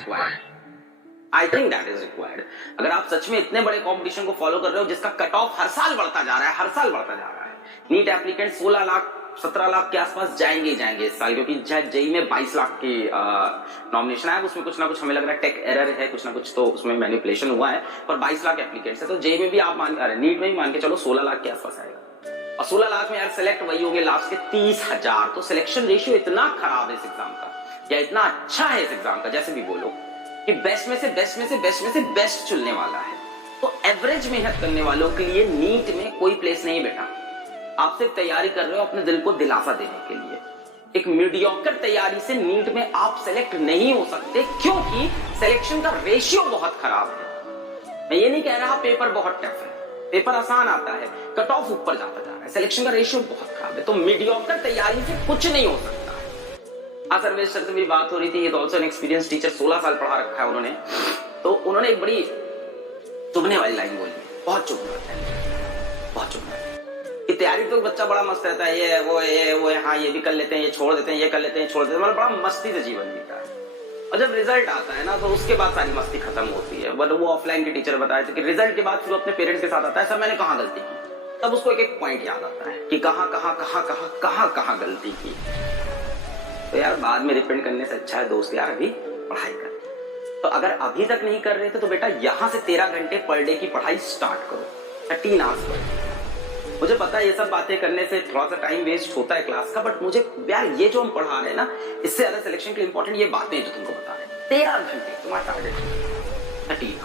Required, I think that is required. अगर आप सच में इतने बड़े कंपटीशन को फॉलो कर रहे हो जिसका कट ऑफ हर साल बढ़ता जा रहा है, हर साल बढ़ता जा रहा है, नीट एप्लीकेंट 16 लाख 17 लाख के आसपास जाएंगे इस साल, क्योंकि जेई में 22 लाख की नॉमिनेशन है, उसमें कुछ ना कुछ हमें लग रहा है टेक एरर है, कुछ ना कुछ तो उसमें मैनिपुलेशन हुआ है, पर 22 लाख एप्लीकेंट्स है, तो जेई में भी आप नीट में भी मान के चलो 16 लाख के आसपास आएगा, और 16 लाख में यार सिलेक्ट वही होंगे लास्ट के 30,000, तो सिलेक्शन रेशियो इतना खराब है इस एग्जाम का, या इतना अच्छा है इस एग्जाम का, जैसे भी बोलो, कि बेस्ट में से बेस्ट चुनने वाला है। तो एवरेज मेहनत करने वालों के लिए नीट में कोई प्लेस नहीं बेटा। आप सिर्फ तैयारी कर रहे हो अपने दिल को दिलासा देने के लिए। एक मीडियोकर तैयारी से नीट में आप सेलेक्ट नहीं हो सकते, क्योंकि सिलेक्शन का रेशियो बहुत खराब है। मैं ये नहीं कह रहा पेपर बहुत टफ है, पेपर आसान आता है, कट ऑफ ऊपर जाता जा रहा है, सिलेक्शन का रेशियो बहुत खराब है, तो मीडियोकर तैयारी से कुछ नहीं हो सकता। हाँ, सर्वेश सर से भी बात हो रही थी, ये ऑल्सो एन एक्सपीरियंस टीचर, 16 साल पढ़ा रखा है उन्होंने, तो उन्होंने एक बड़ी चुभने वाली लाइन बोली, बहुत चुभना है कि तैयारी तो बच्चा बड़ा मस्त रहता है, ये वो हाँ ये भी कर लेते हैं, ये छोड़ देते हैं, ये कर लेते हैं, छोड़ देते हैं, मतलब बड़ा मस्ती से जीवन जीता है, और जब रिजल्ट आता है ना तो उसके बाद सारी मस्ती खत्म होती है। बट वो ऑफलाइन के टीचर बताए थे कि रिजल्ट के बाद फिर अपने पेरेंट्स के साथ आता है, सर मैंने कहाँ गलती की, तब उसको एक पॉइंट याद आता है कि कहाँ गलती की। तो यार बाद में रिपेंड करने से अच्छा है दोस्त यार अभी पढ़ाई कर। तो अगर अभी तक नहीं कर रहे थे तो बेटा यहां से 13 घंटे पर डे की पढ़ाई स्टार्ट करो, 13 आवर्स पर। मुझे पता है ये सब बातें करने से थोड़ा सा टाइम वेस्ट होता है क्लास का, बट मुझे यार ये जो हम पढ़ा रहे हैं ना, इससे ज्यादा सिलेक्शन के लिए इंपॉर्टेंट ये बातें जो तुमको बता रहे हैं। 13 घंटे तुम्हारा टारगेट, 13